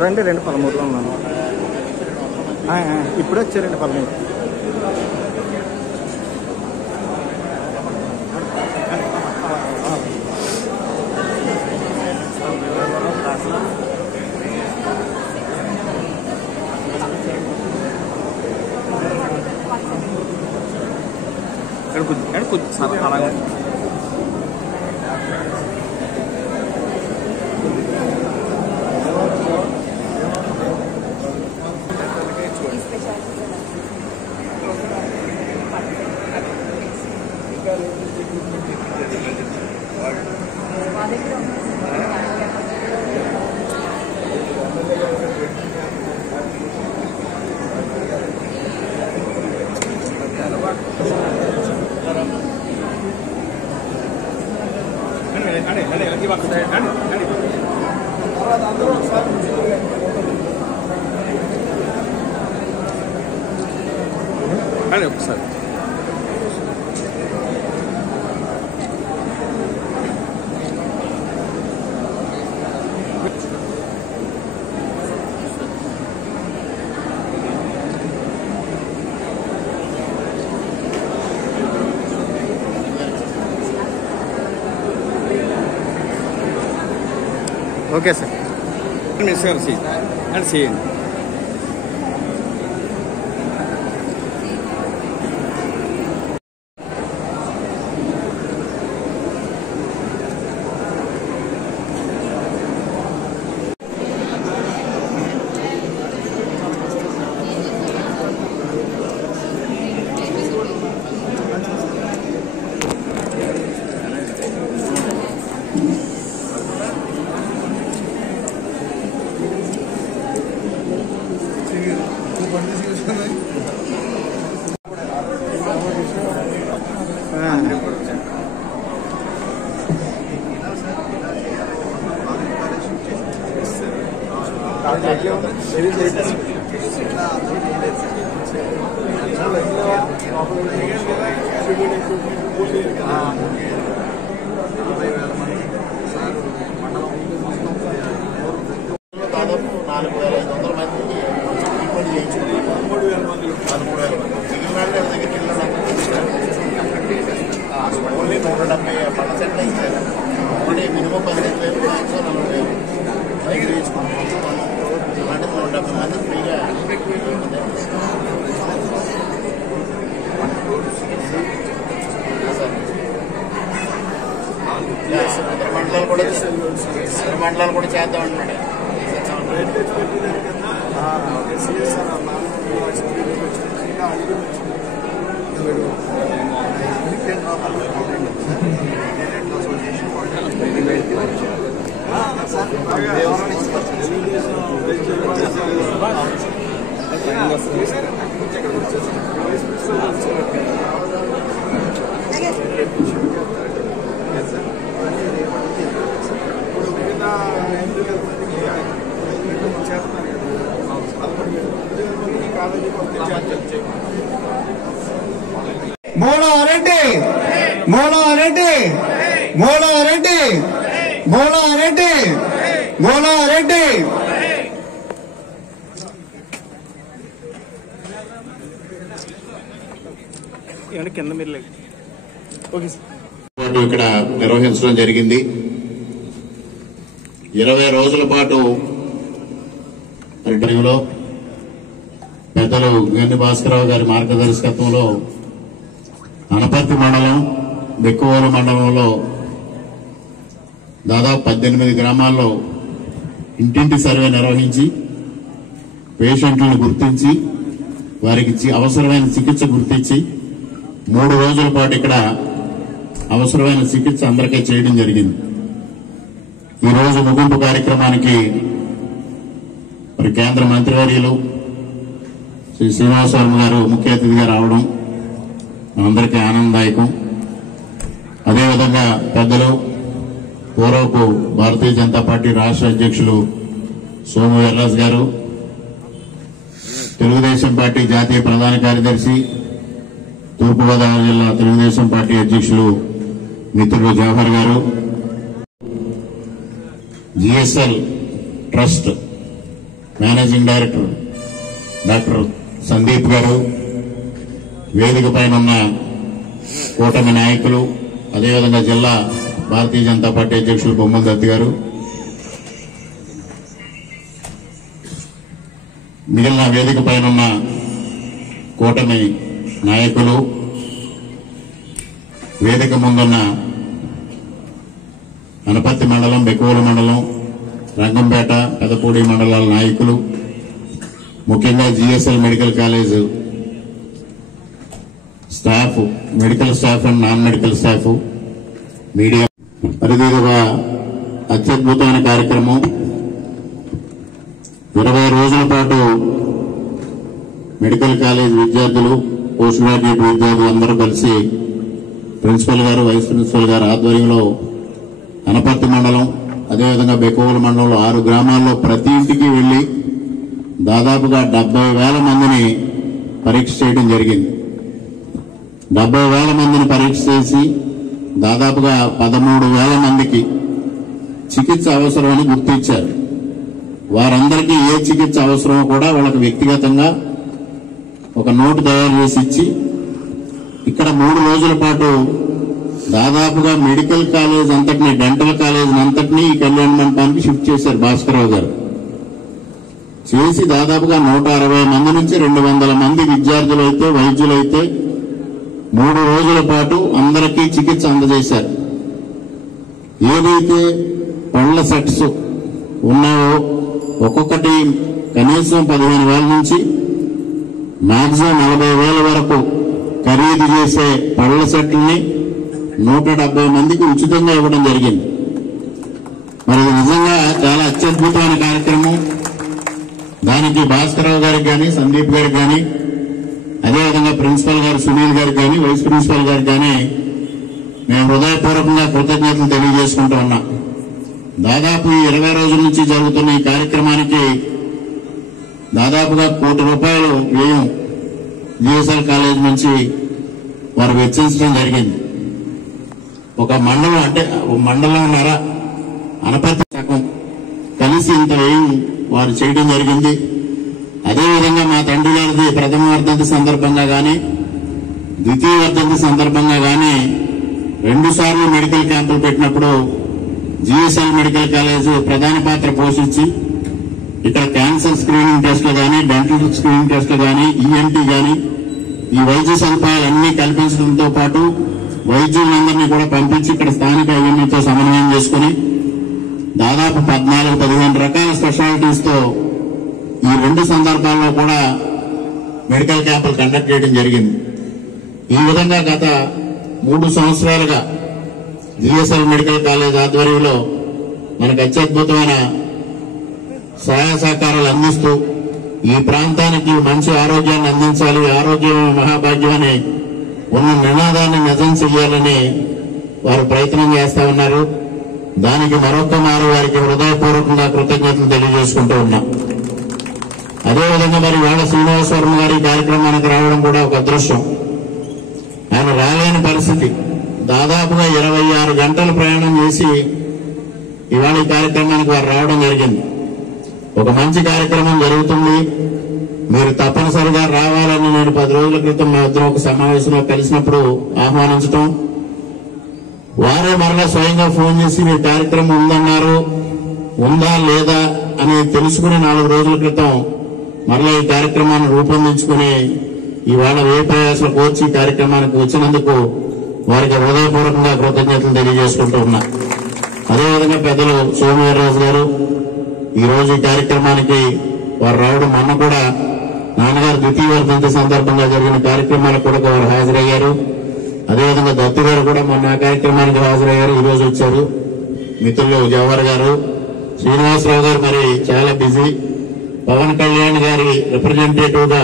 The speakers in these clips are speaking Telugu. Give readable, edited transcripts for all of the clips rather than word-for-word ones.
రండి 2:13లో ఉన్నాను. ఇప్పుడే వచ్చారండి 13. కొంచెం అలాగే ఒకసారి ఓకే సార్. మిస్ గారు అండ్ చేయండి. దాదాపు 4,500 మందికి ట్రీట్మెంట్ చేయించారు. 13,000 మంది మిగిలిన దగ్గరికి ఓన్లీ 170 పళ్ళ సెట్ ఇచ్చారు. ఓన్లీ మినిమం 15,000 మ్యాక్సిమం 40,000 బైక్ తీసుకుంటాం. అలాంటి 170 మంది ఫ్రీగా మండలాలు కూడా చేద్దాం అంటున్నాడు. बोलो रेड्डी, बोलो रेड्डी, बोलो रेड्डी, बोलो रेड्डी, बोलो रेड्डी. కింద మీరు ఓకే సార్. ఇక్కడ నిర్వహించడం జరిగింది. 20 రోజుల పాటు పర్యటనలో పెద్దలు గండి భాస్కరరావు గారి మార్గదర్శకత్వంలో అనపర్తి మండలం, బెక్కువోలు మండలంలో దాదాపు 18 గ్రామాల్లో ఇంటింటి సర్వే నిర్వహించి పేషెంట్లను గుర్తించి వారికి అవసరమైన చికిత్స గుర్తించి 3 రోజుల పాటు ఇక్కడ అవసరమైన చికిత్స అందరికీ చేయడం జరిగింది. ఈ రోజు ముగింపు కార్యక్రమానికి మరి కేంద్ర మంత్రివర్యులు శ్రీ శ్రీనివాసవర్మ గారు ముఖ్య అతిథిగా రావడం అందరికీ ఆనందదాయకం. అదేవిధంగా పెద్దలు పూర్వపు భారతీయ జనతా పార్టీ రాష్ట్ర అధ్యక్షులు సోము వీర్రాజు గారు, తెలుగుదేశం పార్టీ జాతీయ ప్రధాన కార్యదర్శి, తూర్పుగోదావరి జిల్లా తెలుగుదేశం పార్టీ అధ్యక్షులు మిత్రులు జవహర్ గారు, GSL trust managing director doctor Sandeep గారు, వేదిక పైన ఉన్న కూటమి నాయకులు, అదేవిధంగా జిల్లా భారతీయ జనతా పార్టీ అధ్యక్షులు బొమ్మల దత్తి గారు, మిగిలిన వేదిక పైన ఉన్న కూటమి నాయకులు, వేదిక ముందున్న అనపర్తి మండలం, బెక్కువల మండలం, రంగంపేట, పెదపూడి మండలాల నాయకులు, ముఖ్యంగా GSL medical college staff, medical staff and non medical staff, media, పరిధి ఒక అత్యద్భుతమైన కార్యక్రమం. 20 రోజుల పాటు మెడికల్ కాలేజ్ విద్యార్థులు, పోస్ట్ గ్రాడ్యుయేట్ విద్యార్థులు అందరూ కలిసి ప్రిన్సిపల్ గారు, వైస్ ప్రిన్సిపల్ గారు ఆధ్వర్యంలో అనపర్తి మండలం, అదేవిధంగా బెక్కువల మండలంలో 6 గ్రామాల్లో ప్రతి ఇంటికి వెళ్లి దాదాపుగా 70,000 మందిని పరీక్ష చేయడం జరిగింది. 70,000 మందిని పరీక్ష చేసి దాదాపుగా 13,000 మందికి చికిత్స అవసరమని గుర్తించారు. వారందరికీ ఏ చికిత్స అవసరమో కూడా వాళ్ళకి వ్యక్తిగతంగా ఒక నోటు తయారు చేసి ఇచ్చి, ఇక్కడ 3 రోజుల పాటు దాదాపుగా మెడికల్ కాలేజ్ అంతటినీ, డెంటల్ కాలేజ్ అంతటినీ ఈ కళ్యాణ మండపానికి షిఫ్ట్ చేశారు భాస్కరరావు గారు. చేసి దాదాపుగా 160 మంది నుంచి 200 మంది విద్యార్థులైతే, వైద్యులైతే 3 రోజుల పాటు అందరికీ చికిత్స అందజేశారు. ఏదైతే పళ్ల సెట్స్ ఉన్నాయో ఒక్కొక్కటి కనీసం 15,000 నుంచి మాక్సిమం 40,000 వరకు ఖరీదు చేసే పళ్ల సెట్లని 170 మందికి ఉచితంగా ఇవ్వడం జరిగింది. మరి ఇది నిజంగా చాలా అత్యద్భుతమైన కార్యక్రమం. దానికి భాస్కరరావు గారికి కానీ, సందీప్ గారికి కానీ, అదేవిధంగా ప్రిన్సిపల్ గారు సునీల్ గారికి కానీ, వైస్ ప్రిన్సిపల్ గారికి కానీ మేము హృదయపూర్వకంగా కృతజ్ఞతలు తెలియజేసుకుంటూ ఉన్నాం. దాదాపు 20 రోజుల నుంచి జరుగుతున్న ఈ కార్యక్రమానికి దాదాపుగా ₹1 కోటి వ్యయం జిఎస్ఎల్ కాలేజ్ నుంచి వారు వెచ్చించడం జరిగింది. ఒక మండలం, అంటే మండలంన్నర అనపర్తి సగం కలిసి ఇంత వ్యయం వారు చేయడం జరిగింది. అదేవిధంగా మా తండ్రి గారిది ప్రథమ వర్ధంతి సందర్భంగా కానీ, ద్వితీయ వర్ధంతి సందర్భంగా కానీ 2 సార్లు మెడికల్ క్యాంపులు పెట్టినప్పుడు జిఎస్ఎల్ మెడికల్ కాలేజ్ ప్రధాన పాత్ర పోషించి ఇక్కడ క్యాన్సర్ స్క్రీనింగ్ టెస్టులు కానీ, డెంటల్ స్క్రీనింగ్ టెస్టులు కానీ, ఈఎన్టీ కానీ ఈ వైద్య సదుపాయాలన్నీ కల్పించడంతో పాటు వైద్యులందరినీ కూడా పంపించి ఇక్కడ స్థానిక ఐఎంఈతో సమన్వయం చేసుకుని దాదాపు 14-15 రకాల స్పెషాలిటీస్ తో ఈ 2 సందర్భాల్లో కూడా మెడికల్ క్యాంపులు కండక్ట్ చేయడం జరిగింది. ఈ విధంగా గత 3 సంవత్సరాలుగా జిఎస్ఎల్ మెడికల్ కాలేజ్ ఆధ్వర్యంలో మనకు అత్యద్భుతమైన సహాయ సహకారాలు అందిస్తూ ఈ ప్రాంతానికి మంచి ఆరోగ్యాన్ని అందించాలి, ఆరోగ్యం మహాభాగ్యం అని ఉన్న నినాదాన్ని నిజం చెయ్యాలని వారు ప్రయత్నం చేస్తా ఉన్నారు. దానికి మరొక మారు వారికి హృదయపూర్వకంగా కృతజ్ఞతలు తెలియజేసుకుంటూ ఉన్నాం. అదేవిధంగా మరి వాళ్ళ శ్రీనివాస వర్మ గారి కార్యక్రమానికి రావడం కూడా ఒక అదృష్టం. ఆయన రాలేని పరిస్థితి, దాదాపుగా 26 గంటలు ప్రయాణం చేసి ఇవాళ ఈ కార్యక్రమానికి వారు రావడం జరిగింది. ఒక మంచి కార్యక్రమం జరుగుతుంది, మీరు తప్పనిసరిగా రావాలని నేను 10 రోజుల క్రితం మా ఇద్దరు ఒక సమావేశంలో కలిసినప్పుడు ఆహ్వానించడం, వారే మరలా స్వయంగా ఫోన్ చేసి మీ కార్యక్రమం ఉందన్నారు, ఉందా లేదా అని తెలుసుకుని 4 రోజుల క్రితం మరలా ఈ కార్యక్రమాన్ని రూపొందించుకుని ఇవాళ ఏ ప్రయాసాలు కోర్చి ఈ కార్యక్రమానికి వచ్చినందుకు వారికి హృదయపూర్వకంగా కృతజ్ఞతలు తెలియజేసుకుంటూ ఉన్నా. అదేవిధంగా పెద్దలు సోమవీర్రాజు గారు ఈ రోజు ఈ కార్యక్రమానికి వారు రావడం, మొన్న కూడా నాన్నగారు ద్వితీయ వర్ధంతి సందర్భంగా జరిగిన కార్యక్రమాలకు కూడా వారు హాజరయ్యారు. అదేవిధంగా దత్తు గారు కూడా మొన్న ఆ కార్యక్రమానికి హాజరయ్యారు, ఈ రోజు వచ్చారు. మిత్రులు జవహర్ గారు, శ్రీనివాసరావు గారు మరి చాలా బిజీ. పవన్ కళ్యాణ్ గారి రిప్రజెంటేటివ్ గా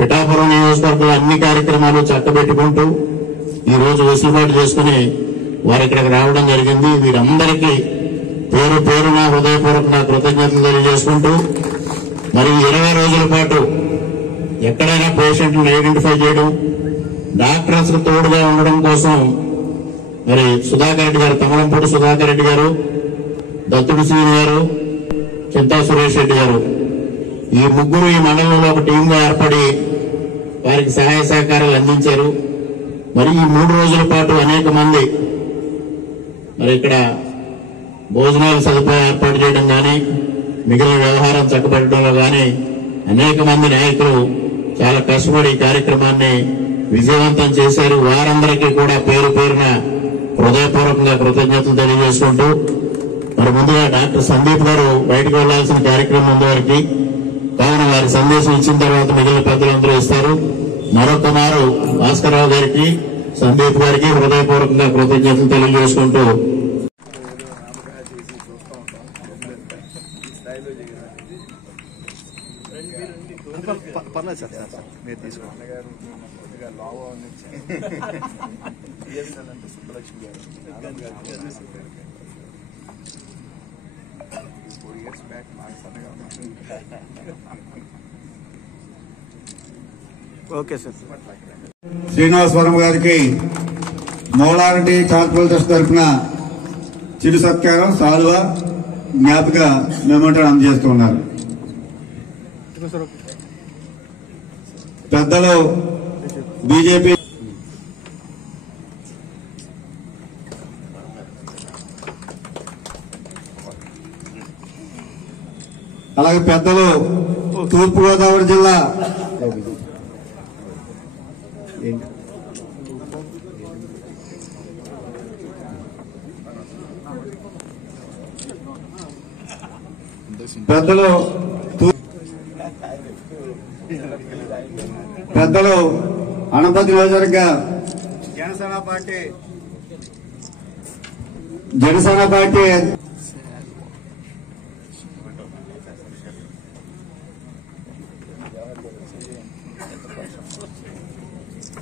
పిఠాపురం నియోజకవర్గంలో అన్ని కార్యక్రమాలు చక్కబెట్టుకుంటూ ఈ రోజు వెసులుబాటు చేసుకుని వారు ఇక్కడికి రావడం జరిగింది. వీరందరికీ పేరు పేరున హృదయపూర్వకంగా కృతజ్ఞతలు తెలియజేసుకుంటూ మరి 20 రోజుల పాటు ఎక్కడైనా పేషెంట్లను ఐడెంటిఫై చేయడం, డాక్టర్స్ తోడుగా ఉండడం కోసం మరి సుధాకర్ రెడ్డి గారు, తమలంపూడి సుధాకర్ రెడ్డి గారు, దత్తుడు శ్రీని గారు, చింతా సురేష్ రెడ్డి గారు, ఈ ముగ్గురు ఈ మండలంలో ఒక టీంగా ఏర్పడి వారికి సహాయ సహకారాలు అందించారు. మరి ఈ 3 రోజుల పాటు అనేక మంది మరి ఇక్కడ భోజనాల సదుపాయం ఏర్పాటు చేయడం కానీ, మిగిలిన వ్యవహారం చక్కబెట్టడంలో కానీ అనేక మంది నాయకులు చాలా కష్టపడి ఈ కార్యక్రమాన్ని విజయవంతం చేశారు. వారందరికీ కూడా పేరు పేరున హృదయపూర్వకంగా కృతజ్ఞతలు తెలియజేసుకుంటూ, మరి ముందుగా డాక్టర్ సందీప్ గారు బయటకు వెళ్లాల్సిన కార్యక్రమం ఉంది వారికి. కావున వారి సందేశం ఇచ్చిన తర్వాత మిగిలిన పెద్దలందరూ ఇస్తారు. మరొక మారు భాస్కర్రావు గారికి, సందీప్ గారికి హృదయపూర్వకంగా కృతజ్ఞతలు తెలియజేసుకుంటూ పర్లేదు సార్ మీరు తీసుకోండి. సుబ్బలక్ష్మి గారు 4 years back నాకు సన్నగా ఓకే సార్. శ్రీనివాసవరం గారికి మౌలారెడ్డి చారిటబుల్ ట్రస్ట్ తరఫున చిరు సత్కారం, సాల్వ, జ్ఞాపక మెమోంటో అందజేస్తున్నారు. పెద్దలు బీజేపీ అలాగే పెద్దలు తూర్పుగోదావరి జిల్లా పెద్దలు అనపర్తి నియోజకవర్గ జనసేన పార్టీ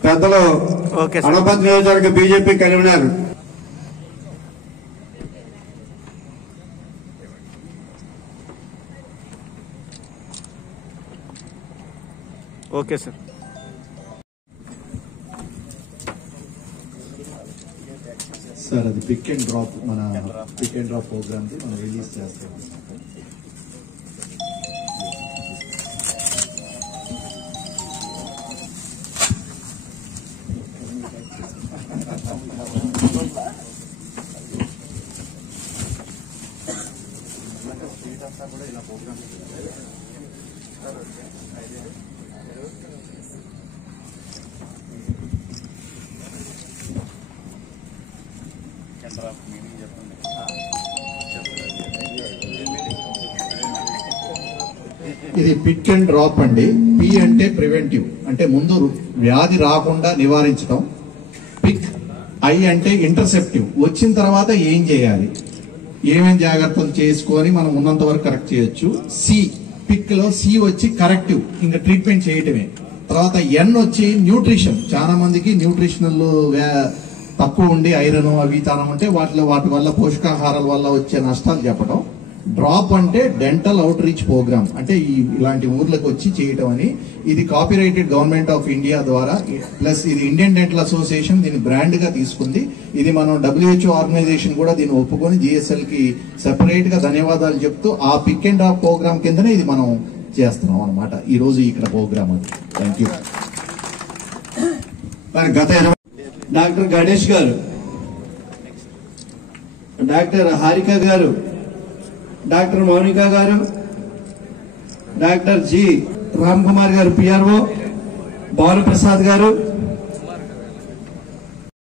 పెద్దలు అనపర్తి నియోజకవర్గ BJP convener okay sir. Sir అది పిక్ అండ్ డ్రాప్, మన పిక్ అండ్ డ్రాప్ ప్రోగ్రామ్ మనం రిలీజ్ చేస్తాం. ఇది పిక్ అండ్ డ్రాప్ అండి. పి అంటే ప్రివెంటివ్, అంటే ముందు వ్యాధి రాకుండా నివారించడం. పిక్, ఐ అంటే ఇంటర్సెప్టివ్, వచ్చిన తర్వాత ఏం చేయాలి, ఏమేం జాగ్రత్తలు చేసుకొని మనం ఉన్నంత వరకు కరెక్ట్ చేయొచ్చు. సి, పిక్ లో సి వచ్చి కరెక్టివ్, ఇంకా ట్రీట్మెంట్ చేయటమే. తర్వాత ఎన్ వచ్చి న్యూట్రిషన్, చాలా మందికి న్యూట్రిషనల్ తక్కువ ఉండి ఐరన్ అవి తనం అంటే వాటి వల్ల పోషకాహారాల వల్ల వచ్చే నష్టాలు చెప్పడం. డ్రాప్ అంటే డెంటల్ అవుట్ రీచ్ ప్రోగ్రామ్, అంటే ఇలాంటి ఊర్లకు వచ్చి చేయటం అని. ఇది కాపీరైటెడ్ గవర్నమెంట్ ఆఫ్ ఇండియా ద్వారా, ప్లస్ ఇది ఇండియన్ డెంటల్ అసోసియేషన్ దీన్ని బ్రాండ్ గా తీసుకుంది. ఇది మనం WHO ఆర్గనైజేషన్ కూడా దీన్ని ఒప్పుకొని GSL కి సెపరేట్ గా ధన్యవాదాలు చెప్తూ ఆ పిక్ అండ్ డ్రాప్ ప్రోగ్రామ్ కిందనే ఇది మనం చేస్తున్నాం అనమాట ఈ రోజు ఇక్కడ ప్రోగ్రామ్. అది థ్యాంక్ యూ. డాక్టర్ గణేష్ గారు, డాక్టర్ హారిక గారు, డాక్టర్ మౌనిక గారు, డాక్టర్ జి రామ్ కుమార్ గారు PRO, భానుప్రసాద్ గారు,